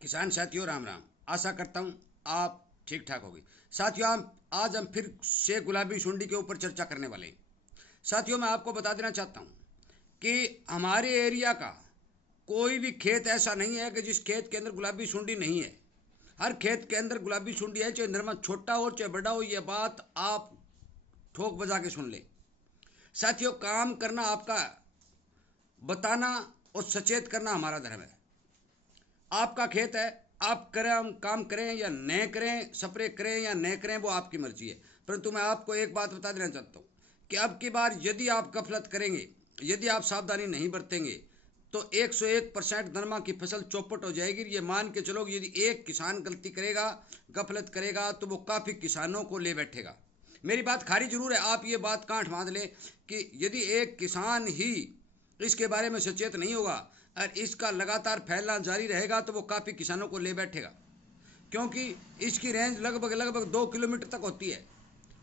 किसान साथियों राम राम। आशा करता हूँ आप ठीक ठाक होंगे। साथियों आज हम फिर से गुलाबी सुंडी के ऊपर चर्चा करने वाले हैं। साथियों मैं आपको बता देना चाहता हूँ कि हमारे एरिया का कोई भी खेत ऐसा नहीं है कि जिस खेत के अंदर गुलाबी सुंडी नहीं है। हर खेत के अंदर गुलाबी सुंडी है, चाहे नरमा छोटा हो चाहे बड़ा हो। यह बात आप ठोक बजा के सुन ले। साथियों काम करना आपका, बताना और सचेत करना हमारा धर्म है। आपका खेत है, आप करें, हम काम करें या न करें, स्प्रे करें या न करें, वो आपकी मर्जी है। परंतु मैं आपको एक बात बता देना चाहता हूँ कि अब की बार यदि आप गफलत करेंगे, यदि आप सावधानी नहीं बरतेंगे तो 101% नरमा की फसल चौपट हो जाएगी। ये मान के चलो यदि एक किसान गलती करेगा, गफलत करेगा, तो वो काफ़ी किसानों को ले बैठेगा। मेरी बात खारी जरूर है, आप ये बात गांठ बांध लें कि यदि एक किसान ही इसके बारे में सचेत नहीं होगा और इसका लगातार फैलना जारी रहेगा तो वो काफ़ी किसानों को ले बैठेगा। क्योंकि इसकी रेंज लगभग लगभग 2 किलोमीटर तक होती है।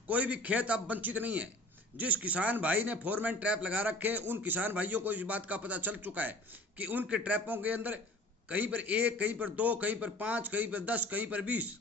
कोई भी खेत अब वंचित नहीं है। जिस किसान भाई ने फोरमैन ट्रैप लगा रखे, उन किसान भाइयों को इस बात का पता चल चुका है कि उनके ट्रैपों के अंदर कहीं पर एक, कहीं पर दो, कहीं पर पाँच, कहीं पर 10, कहीं पर 20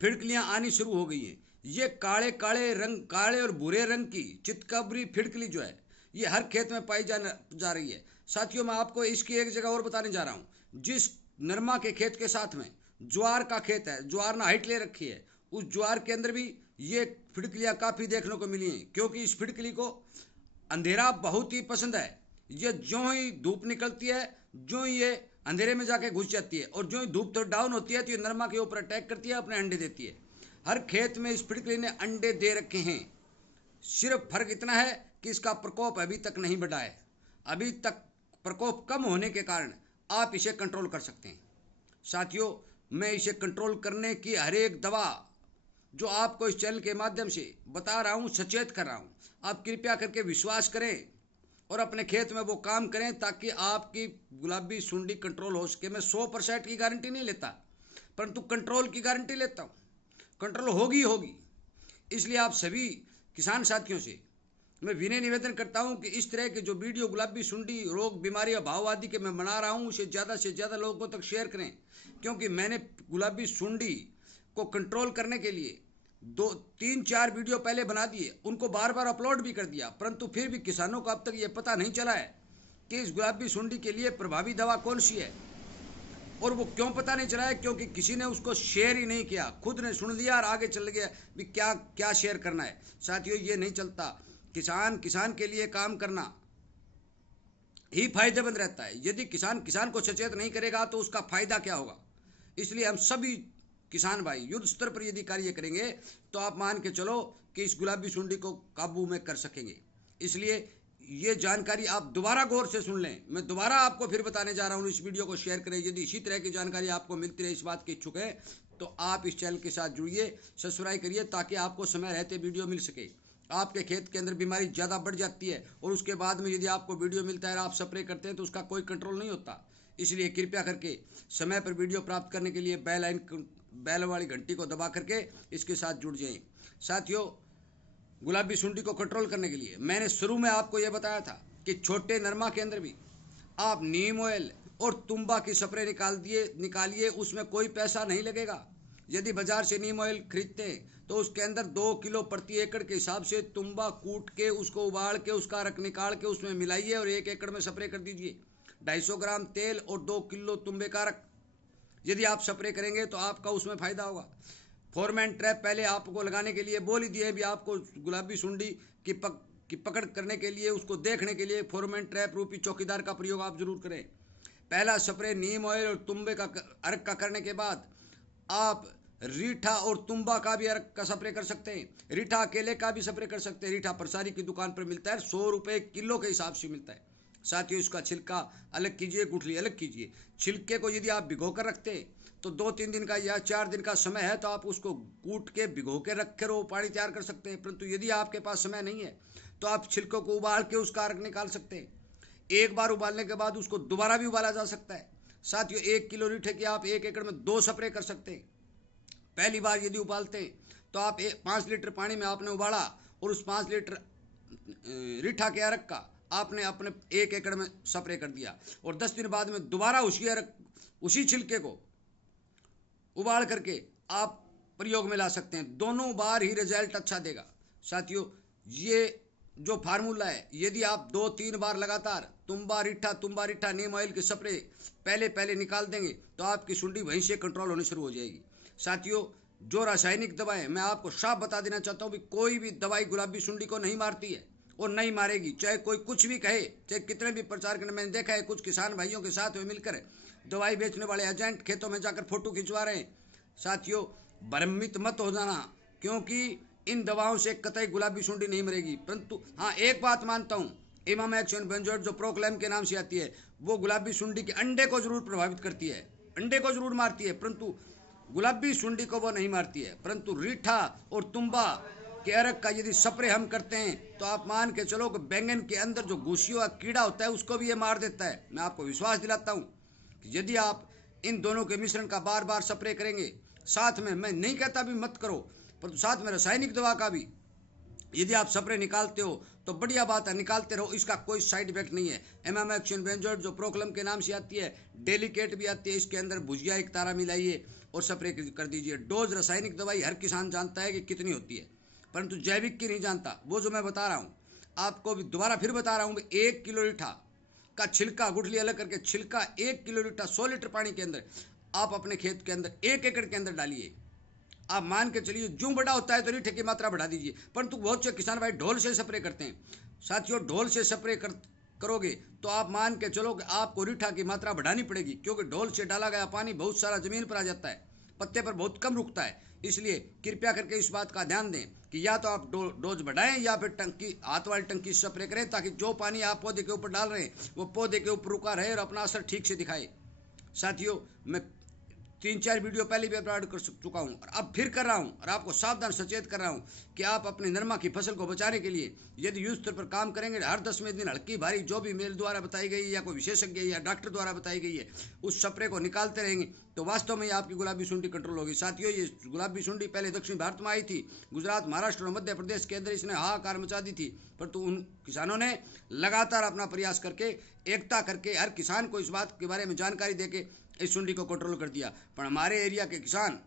फिड़कलियां आनी शुरू हो गई हैं। ये काले काले रंग, काले और भूरे रंग की चितकबरी फिड़कली जो है, ये हर खेत में पाई जा रही है। साथियों मैं आपको इसकी एक जगह और बताने जा रहा हूँ। जिस नरमा के खेत के साथ में ज्वार का खेत है, ज्वार ने हाइट ले रखी है, उस ज्वार के अंदर भी ये फिड़कलियाँ काफ़ी देखने को मिली हैं। क्योंकि इस फिड़कली को अंधेरा बहुत ही पसंद है। ये जो ही धूप निकलती है, जो ही ये अंधेरे में जाके घुस जाती है, और जो ही धूप तो डाउन होती है तो ये नरमा के ऊपर अटैक करती है, अपने अंडे देती है। हर खेत में इस फिड़कली ने अंडे दे रखे हैं। सिर्फ फर्क इतना है कि इसका प्रकोप अभी तक नहीं बढ़ा है। अभी तक प्रकोप कम होने के कारण आप इसे कंट्रोल कर सकते हैं। साथियों मैं इसे कंट्रोल करने की हर एक दवा जो आपको इस चैनल के माध्यम से बता रहा हूँ, सचेत कर रहा हूँ, आप कृपया करके विश्वास करें और अपने खेत में वो काम करें ताकि आपकी गुलाबी सुंडी कंट्रोल हो सके। मैं 100% की गारंटी नहीं लेता, परंतु कंट्रोल की गारंटी लेता हूँ। कंट्रोल होगी होगी। इसलिए आप सभी किसान साथियों से मैं विनय निवेदन करता हूं कि इस तरह के जो वीडियो गुलाबी सुंडी रोग, बीमारी और भाव आदि के मैं बना रहा हूं, उसे ज़्यादा से ज़्यादा लोगों तक शेयर करें। क्योंकि मैंने गुलाबी सुंडी को कंट्रोल करने के लिए 2, 3, 4 वीडियो पहले बना दिए, उनको बार बार अपलोड भी कर दिया, परंतु फिर भी किसानों को अब तक ये पता नहीं चला है कि इस गुलाबी सुंडी के लिए प्रभावी दवा कौन सी है। और वो क्यों पता नहीं चला है? क्योंकि किसी ने उसको शेयर ही नहीं किया, खुद ने सुन लिया और आगे चल गया भी क्या क्या शेयर करना है। साथियों ये नहीं चलता। किसान किसान के लिए काम करना ही फायदेमंद रहता है। यदि किसान किसान को सचेत नहीं करेगा तो उसका फायदा क्या होगा। इसलिए हम सभी किसान भाई युद्ध स्तर पर यदि कार्य करेंगे तो आप मान के चलो कि इस गुलाबी सुंडी को काबू में कर सकेंगे। इसलिए ये जानकारी आप दोबारा गौर से सुन लें। मैं दोबारा आपको फिर बताने जा रहा हूँ, इस वीडियो को शेयर करें। यदि इसी तरह की जानकारी आपको मिलती रहे, इस बात के इच्छुक है, तो आप इस चैनल के साथ जुड़िए, सब्सक्राइब करिए ताकि आपको समय रहते वीडियो मिल सके। आपके खेत के अंदर बीमारी ज़्यादा बढ़ जाती है और उसके बाद में यदि आपको वीडियो मिलता है और आप स्प्रे करते हैं तो उसका कोई कंट्रोल नहीं होता। इसलिए कृपया करके समय पर वीडियो प्राप्त करने के लिए बैल वाली घंटी को दबा करके इसके साथ जुड़ जाएं। साथियों गुलाबी सुंडी को कंट्रोल करने के लिए मैंने शुरू में आपको यह बताया था कि छोटे नरमा के अंदर भी आप नीम ऑयल और तुम्बा की स्प्रे निकालिए, उसमें कोई पैसा नहीं लगेगा। यदि बाजार से नीम ऑयल खरीदते हैं तो उसके अंदर 2 किलो प्रति एकड़ के हिसाब से तुम्बा कूट के, उसको उबाल के, उसका रख निकाल के उसमें मिलाइए और 1 एकड़ में स्प्रे कर दीजिए। 250 ग्राम तेल और 2 किलो तुम्बे का रख यदि आप स्प्रे करेंगे तो आपका उसमें फ़ायदा होगा। फोरमैन ट्रैप पहले आपको लगाने के लिए बोल ही दिए भी, आपको गुलाबी सुंडी की पकड़ करने के लिए, उसको देखने के लिए फोरमैन ट्रैप रूपी चौकीदार का प्रयोग आप जरूर करें। पहला स्प्रे नीम ऑयल और तुम्बे का अर्क का करने के बाद आप रीठा और तुम्बा का भी अर्क का स्प्रे कर सकते हैं। रीठा अकेले का भी स्प्रे कर सकते हैं। रीठा प्रसारी की दुकान पर मिलता है, 100 रुपये किलो के हिसाब से मिलता है। साथियों इसका छिलका अलग कीजिए, गुठली अलग कीजिए। छिलके को यदि आप भिगो कर रखते हैं तो 2, 3 दिन का या 4 दिन का समय है तो आप उसको कूट के भिगो के रख कर वो पानी तैयार कर सकते हैं। परंतु यदि आपके पास समय नहीं है तो आप छिलकों को उबाल के उसका अर्क निकाल सकते हैं। एक बार उबालने के बाद उसको दोबारा भी उबाला जा सकता है। साथियों 1 किलो रीठे की आप 1 एकड़ में 2 स्प्रे कर सकते हैं। पहली बार यदि उबालते हैं तो आप 5 लीटर पानी में आपने उबाला और उस 5 लीटर रीठा के अर्क का आपने अपने 1 एकड़ में स्प्रे कर दिया और 10 दिन बाद में दोबारा उसी छिलके को उबाल करके आप प्रयोग में ला सकते हैं। दोनों बार ही रिजल्ट अच्छा देगा। साथियों, ये जो फार्मूला है, यदि आप 2-3 बार लगातार तुम्बा रिठा नीम ऑयल के स्प्रे पहले निकाल देंगे तो आपकी सुंडी वहीं से कंट्रोल होनी शुरू हो जाएगी। साथियों, जो रासायनिक दवाएं, मैं आपको साफ बता देना चाहता हूँ भी कोई भी दवाई गुलाबी सुंडी को नहीं मारती है और नहीं मारेगी, चाहे कोई कुछ भी कहे, चाहे कितने भी प्रचार करने। मैंने देखा है कुछ किसान भाइयों के साथ में मिलकर दवाई बेचने वाले एजेंट खेतों में जाकर फोटो खिंचवा रहे हैं। साथियों, भ्रमित मत हो जाना, क्योंकि इन दवाओं से कतई गुलाबी सुंडी नहीं मरेगी। परंतु हाँ, एक बात मानता हूँ, इमामेक्टिन बेंजोएट जो प्रोक्लेम के नाम से आती है, वो गुलाबी सुंडी के अंडे को जरूर प्रभावित करती है, अंडे को जरूर मारती है, परंतु गुलाबी सुंडी को वो नहीं मारती है। परंतु रीठा और तुम्बा के अर्क का यदि स्प्रे हम करते हैं तो आप मान के चलो कि बैंगन के अंदर जो घुसियों का कीड़ा होता है उसको भी ये मार देता है। मैं आपको विश्वास दिलाता हूँ कि यदि आप इन दोनों के मिश्रण का बार बार स्प्रे करेंगे, साथ में, मैं नहीं कहता भी मत करो, परंतु साथ में रासायनिक दवा का भी यदि आप स्प्रे निकालते हो तो बढ़िया बात है, निकालते रहो, इसका कोई साइड इफेक्ट नहीं है। इमामेक्टिन बेंजोएट जो प्रोक्लम के नाम से आती है, डेलिकेट भी आती है, इसके अंदर भुजिया एक तारा मिलाइए और स्प्रे कर दीजिए। डोज रासायनिक दवाई हर किसान जानता है कि कितनी होती है, परंतु जैविक की नहीं जानता। वो जो मैं बता रहा हूँ आपको, भी दोबारा फिर बता रहा हूँ, 1 किलो रीठा का छिलका, गुठली अलग करके छिलका 1 किलो रीठा 100 लीटर पानी के अंदर आप अपने खेत के अंदर 1 एकड़ के अंदर डालिए। आप मान के चलिए जो बड़ा होता है तो रीठे की मात्रा बढ़ा दीजिए, परंतु बहुत से किसान भाई ढोल से स्प्रे करते हैं। साथियों, ढोल से स्प्रे करोगे तो आप मान के चलो कि आपको रीठा की मात्रा बढ़ानी पड़ेगी, क्योंकि ढोल से डाला गया पानी बहुत सारा जमीन पर आ जाता है, पत्ते पर बहुत कम रुकता है। इसलिए कृपया करके इस बात का ध्यान दें कि या तो आप डोज बढ़ाएं या फिर टंकी, हाथ वाली टंकी स्प्रे करें, ताकि जो पानी आप पौधे के ऊपर डाल रहे हैं वो पौधे के ऊपर रुका रहे और अपना असर ठीक से दिखाए। साथियों, मैं 3-4 वीडियो पहले भी अपलोड कर चुका हूँ और अब फिर कर रहा हूँ और आपको सावधान सचेत कर रहा हूँ कि आप अपने नरमा की फसल को बचाने के लिए यदि युद्ध स्तर पर काम करेंगे, हर 10वें दिन हल्की भारी जो भी मेल द्वारा बताई गई या कोई विशेषज्ञ या डॉक्टर द्वारा बताई गई है उस स्प्रे को निकालते रहेंगे तो वास्तव में आपकी गुलाबी सुंडी कंट्रोल होगी। साथियों, ये गुलाबी सुंडी पहले दक्षिण भारत में आई थी, गुजरात, महाराष्ट्र और मध्य प्रदेश के अंदर इसने हाहाकार मचा दी थी, परंतु उन किसानों ने लगातार अपना प्रयास करके, एकता करके, हर किसान को इस बात के बारे में जानकारी देके इस सुंडी को कंट्रोल कर दिया। पर हमारे एरिया के किसान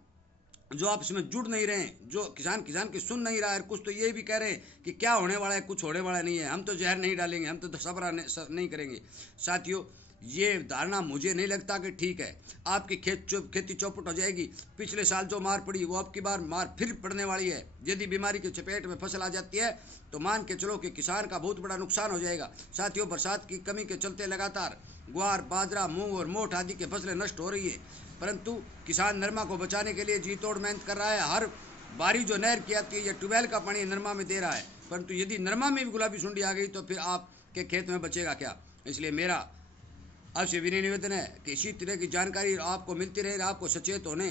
जो आपस में जुड़ नहीं रहे, जो किसान की सुन नहीं रहा है, कुछ तो ये भी कह रहे हैं कि क्या होने वाला है, कुछ होने वाला नहीं है, हम तो जहर नहीं डालेंगे, हम तो सबरा नहीं करेंगे। साथियों, ये धारणा मुझे नहीं लगता कि ठीक है। आपकी खेती चौपट हो जाएगी। पिछले साल जो मार पड़ी वो अब की बार मार फिर पड़ने वाली है। यदि बीमारी के चपेट में फसल आ जाती है तो मान के चलो कि किसान का बहुत बड़ा नुकसान हो जाएगा। साथियों, बरसात की कमी के चलते लगातार ग्वार, बाजरा, मूंग और मोठ आदि की फसलें नष्ट हो रही है, परंतु किसान नरमा को बचाने के लिए जी तोड़ मेहनत कर रहा है। हर बारी जो नहर की आती है या ट्यूबवेल का पानी नरमा में दे रहा है, परंतु यदि नरमा में भी गुलाबी सुंडी आ गई तो फिर आपके खेत में बचेगा क्या। इसलिए मेरा आपसे विनय निवेदन है कि इसी तरह की जानकारी आपको मिलती रहे, आपको सचेत होने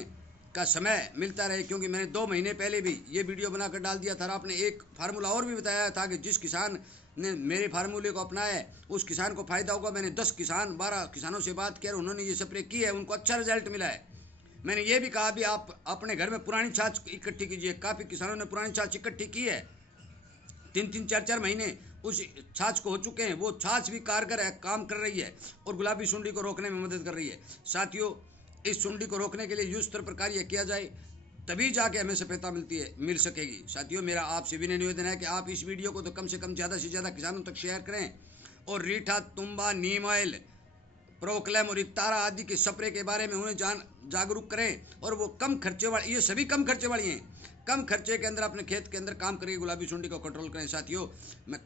का समय मिलता रहे, क्योंकि मैंने 2 महीने पहले भी ये वीडियो बनाकर डाल दिया था। आपने एक फार्मूला और भी बताया था कि जिस किसान ने मेरे फार्मूले को अपनाया है उस किसान को फायदा होगा। मैंने 12 किसानों से बात किया, उन्होंने ये स्प्रे की है, उनको अच्छा रिजल्ट मिला है। मैंने ये भी कहा भी आप अपने घर में पुरानी छाछ इकट्ठी कीजिए। काफ़ी किसानों ने पुरानी छाछ इकट्ठी की है, 3-3, 4-4 महीने उस छाछ को हो चुके हैं। वो छाछ भी कारगर है, काम कर रही है और गुलाबी सुंडी को रोकने में मदद कर रही है। साथियों, इस सुंडी को रोकने के लिए युद्ध स्तर पर कार्य किया जाए, तभी जाके हमें सफलता मिल सकेगी। साथियों, मेरा आपसे विनय निवेदन है कि आप इस वीडियो को तो कम से कम ज़्यादा से ज़्यादा किसानों तक शेयर करें और रीठा, तुम्बा, नीम ऑयल, प्रोक्लेम और इकतारा आदि के स्प्रे के बारे में उन्हें जागरूक करें। और वो कम खर्चे वाली, ये सभी कम खर्चे वाली हैं, कम खर्चे के अंदर अपने खेत के अंदर काम करके गुलाबी सुंडी को कंट्रोल करें। साथियों, मैं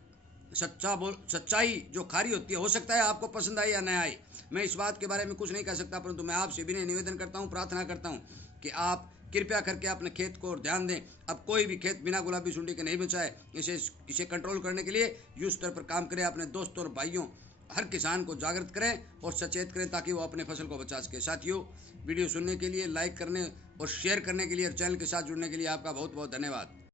सच्चाई जो खारी होती है, हो सकता है आपको पसंद आए या न आए, मैं इस बात के बारे में कुछ नहीं कह सकता, परंतु मैं आपसे विनय निवेदन करता हूँ, प्रार्थना करता हूँ कि आप कृपया करके अपने खेत को ध्यान दें। अब कोई भी खेत बिना गुलाबी सुंडी के नहीं बचाए। इसे कंट्रोल करने के लिए युद्ध स्तर पर काम करें, अपने दोस्तों और भाइयों, हर किसान को जागृत करें और सचेत करें ताकि वो अपने फसल को बचा सके। साथियों, वीडियो सुनने के लिए, लाइक करने और शेयर करने के लिए और चैनल के साथ जुड़ने के लिए आपका बहुत बहुत धन्यवाद।